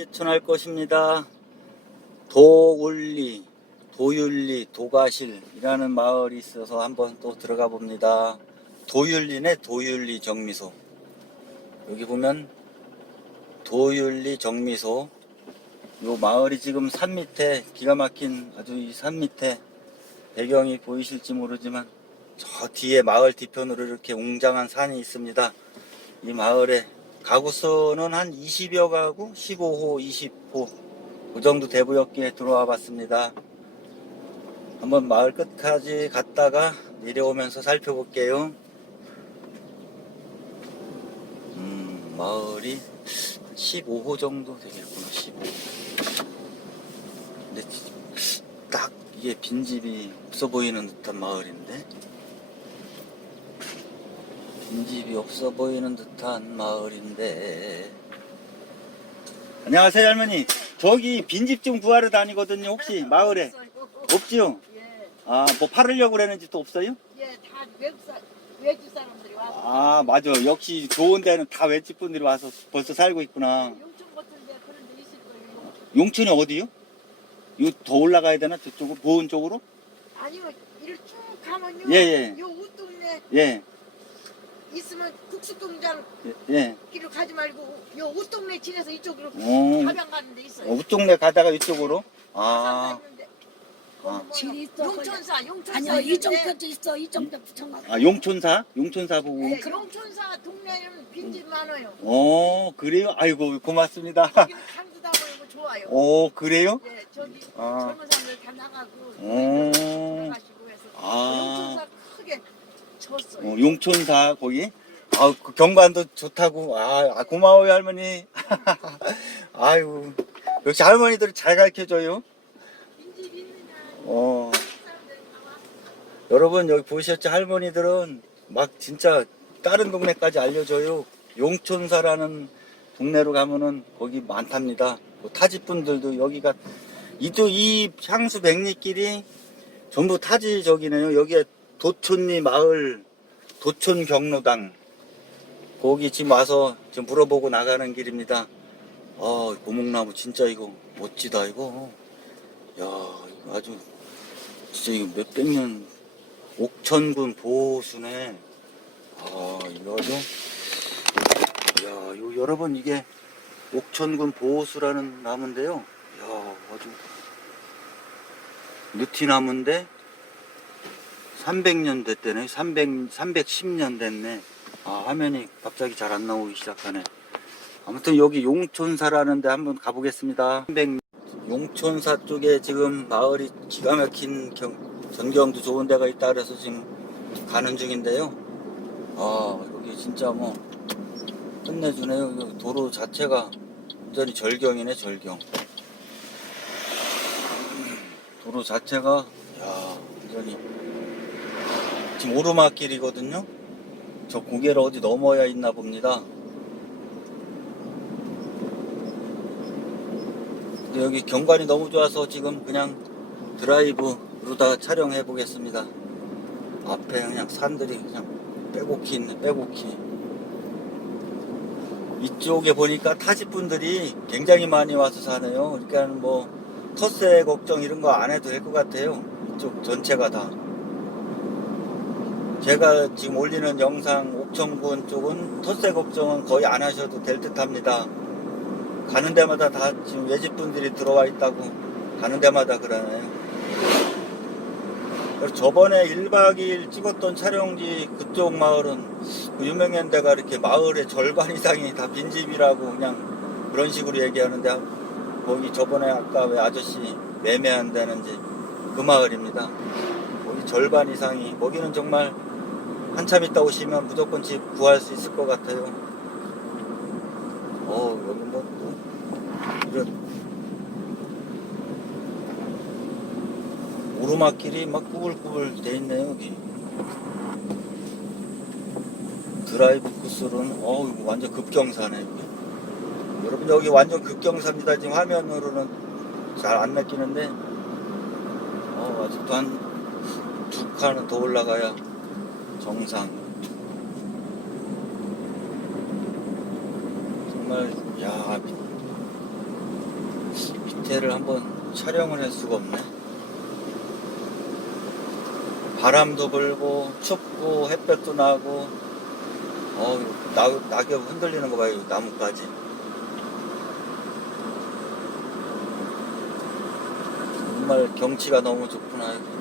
개천할 것입니다. 도울리, 도율리, 도가실이라는 마을이 있어서 한번 또 들어가 봅니다. 도율리네, 도율리 정미소. 여기 보면 도율리 정미소. 요 마을이 지금 산 밑에 기가 막힌 아주 이 산 밑에 배경이 보이실지 모르지만 저 뒤에 마을 뒤편으로 이렇게 웅장한 산이 있습니다. 이 마을에 가구 수는 한 20여 가구, 15호, 20호 그 정도 대부였기에 들어와 봤습니다. 한번 마을 끝까지 갔다가 내려오면서 살펴볼게요. 음, 마을이 15호 정도 되겠구나, 15. 근데 딱 이게 빈집이 없어 보이는 듯한 마을인데? 빈집이 없어 보이는 듯한 마을인데. 안녕하세요, 할머니. 저기 빈집 좀 구하러 다니거든요. 혹시 마을에 없지요? 예, 아, 뭐 팔으려고 그러는 집도 없어요? 예, 다 외국 사, 외주 사람들이 와서 아, 맞아. 역시 좋은 데는 다 외집 분들이 와서 벌써 살고 있구나. 용천 같은데 그런 데 있을 거예요. 용천이 어디요? 이거 더 올라가야 되나? 저쪽으로? 보은 쪽으로? 아니요, 이를 쭉 가면요. 예, 예. 요 우동네 예, 있으면 국수 동장 예, 예. 길을 가지 말고 요 우동네 지나서 이쪽으로 어, 가방 가는 데 있어요. 어, 우쪽내 가다가 이쪽으로? 아, 있는데. 아. 뭐, 질이 있어. 용천사, 용천사. 아니요 있는데 이정도도 있어 이정도 붙여놔. 아, 용촌사? 용촌사 보고. 예, 용천사 동네에는 빈집 많아요. 어, 그래요? 아이고, 고맙습니다. 여기는 강도 다 보이고 좋아요. 어, 그래요? 예, 저기 아. 젊은 사람들 다 나가고 어. 해서 아. 용천사 졌어요. 어, 용촌사 거기? 아, 그 경관도 좋다고. 아, 아, 고마워요 할머니. 아유 역시 할머니들이 잘 가르쳐줘요. 어. 여러분 여기 보셨죠? 할머니들은 막 진짜 다른 동네까지 알려줘요. 용촌사라는 동네로 가면은 거기 많답니다. 뭐 타지 분들도 여기가 이도 이 향수 백리길이 전부 타지 저기네요. 여기에 도촌리 마을 도촌 경로당 거기 지금 와서 지금 물어보고 나가는 길입니다. 아, 고목나무 진짜 이거 멋지다 이거. 야, 이거 아주 진짜 이거 몇백 년 옥천군 보수네. 아, 이거 아주 야, 요 여러분 이게 옥천군 보수라는 나무인데요. 야, 아주 느티나무인데 300년 됐대네. 300, 310년 됐네. 아, 화면이 갑자기 잘 안 나오기 시작하네. 아무튼 여기 용촌사라는데 한번 가보겠습니다. 300 용촌사 쪽에 지금 마을이 기가 막힌 경, 전경도 좋은 데가 있다 그래서 지금 가는 중인데요. 아, 여기 진짜 뭐 끝내주네요. 도로 자체가 완전히 절경이네, 절경. 도로 자체가, 야, 완전히. 지금 오르막길이거든요. 저 고개를 어디 넘어야 있나 봅니다. 여기 경관이 너무 좋아서 지금 그냥 드라이브로다 촬영해 보겠습니다. 앞에 그냥 산들이 그냥 빼곡히 있네, 빼곡히. 이쪽에 보니까 타지분들이 굉장히 많이 와서 사네요. 그러니까 뭐 텃세 걱정 이런 거 안 해도 될 것 같아요. 이쪽 전체가 다. 제가 지금 올리는 영상 옥천군 쪽은 텃세 걱정은 거의 안 하셔도 될 듯 합니다. 가는 데마다 다 지금 외집 분들이 들어와 있다고 가는 데마다 그러네요. 그래서 저번에 1박 2일 찍었던 촬영지 그쪽 마을은 그 유명한 데가 이렇게 마을의 절반 이상이 다 빈집이라고 그냥 그런 식으로 얘기하는데 거기 저번에 아까 왜 아저씨 매매한 데는지 그 마을입니다. 거기 절반 이상이 거기는 정말 한참 있다 오시면 무조건 집 구할 수 있을 것 같아요. 어 여기 뭐 또 이런 오르막길이 막 꾸불꾸불 돼 있네요 여기. 드라이브 코스로는 어 이거 완전 급경사네 여기. 여러분 여기 완전 급경사입니다. 지금 화면으로는 잘 안 느끼는데 어 아직도 한 두 칸은 더 올라가야 정상. 정말 야 밑에를 한번 촬영을 할 수가 없네. 바람도 불고 춥고 햇볕도 나고 어 낙, 낙엽 흔들리는 거 봐요 이 나무까지 정말 경치가 너무 좋구나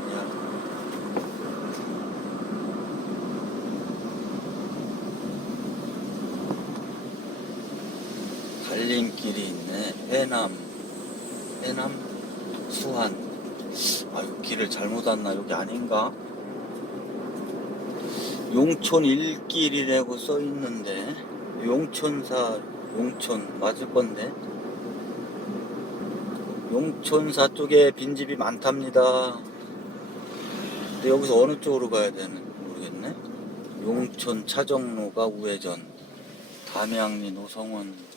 그냥. 달림길이 있네. 해남. 해남? 수한. 아유 길을 잘못 왔나? 여기 아닌가? 용촌 일길이라고 써 있는데. 용촌사 용촌. 맞을 건데. 용촌사 쪽에 빈집이 많답니다. 근데 여기서 어느 쪽으로 가야 되는 모르겠네. 용촌 차정로가 우회전. 담양리 노성원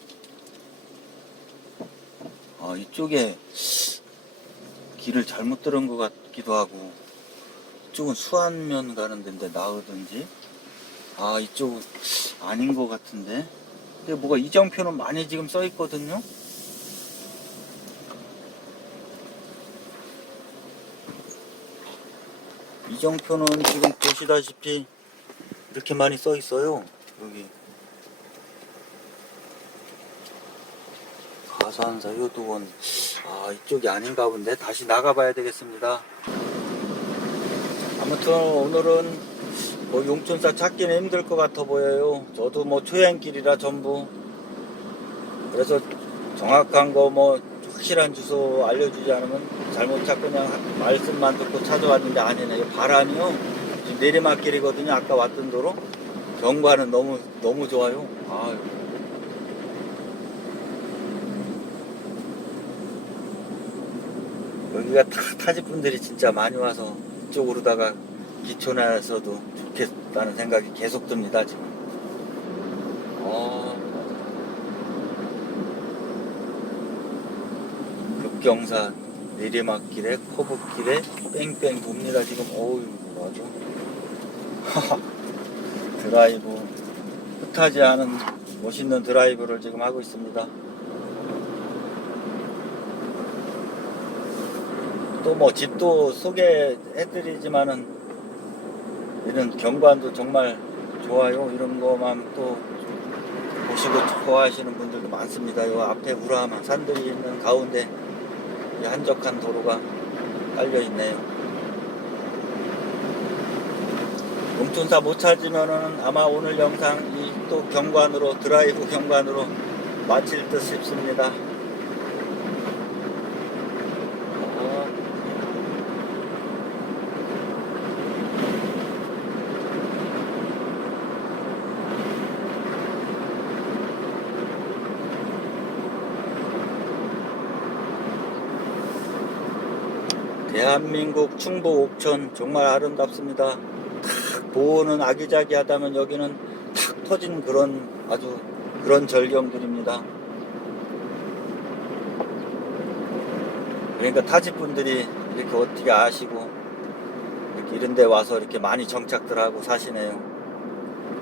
아 이쪽에 길을 잘못 들은 것 같기도 하고 이쪽은 수안면 가는 데인데 나으든지 아 이쪽은 아닌 것 같은데. 근데 뭐가 이정표는 많이 지금 써 있거든요. 이정표는 지금 보시다시피 이렇게 많이 써 있어요 여기 가산사 효도원. 아 이쪽이 아닌가 본데 다시 나가봐야 되겠습니다. 아무튼 오늘은 뭐 용천사 찾기는 힘들 것 같아 보여요. 저도 뭐 초행길이라 전부. 그래서 정확한 거 뭐 확실한 주소 알려주지 않으면 잘못 찾고 그냥 말씀만 듣고 찾아왔는데 아니네요 바람이요? 지금 내리막길이거든요. 아까 왔던 도로. 경관은 너무 너무 좋아요. 아유. 여기가 다 타지분들이 진짜 많이 와서 이쪽으로다가 기촌에서도 좋겠다는 생각이 계속 듭니다 지금. 어, 급경사 내리막길에 커브길에 뺑뺑 돕니다 지금. 어우 아주 드라이브 흩하지 않은 멋있는 드라이브를 지금 하고 있습니다. 또 뭐 집도 소개해드리지만은 이런 경관도 정말 좋아요. 이런 거만 또 보시고 좋아하시는 분들도 많습니다. 요 앞에 우람한 산들이 있는 가운데 이 한적한 도로가 깔려 있네요. 용천사 못 찾으면은 아마 오늘 영상 이 또 경관으로 드라이브 경관으로 마칠 듯 싶습니다. 어, 대한민국 충북 옥천 정말 아름답습니다. 탁 보호는 아기자기하다면 여기는 탁 터진 그런 아주 그런 절경들입니다. 그러니까 타지 분들이 이렇게 어떻게 아시고 이렇게 이런 데 와서 이렇게 많이 정착들 하고 사시네요.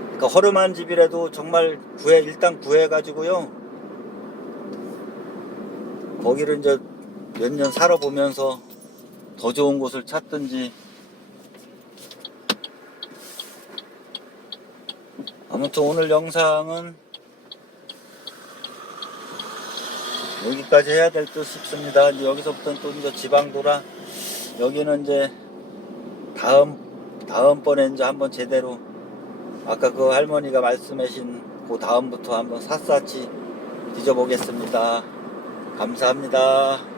그러니까 허름한 집이라도 정말 구해 일단 구해 가지고요. 거기를 이제 몇 년 살아보면서 더 좋은 곳을 찾든지 아무튼 오늘 영상은 여기까지 해야 될 듯 싶습니다. 여기서부터는 또 이제 지방도라 여기는 이제 다음 다음번에 이제 한번 제대로 아까 그 할머니가 말씀하신 그 다음부터 한번 샅샅이 뒤져보겠습니다. 감사합니다.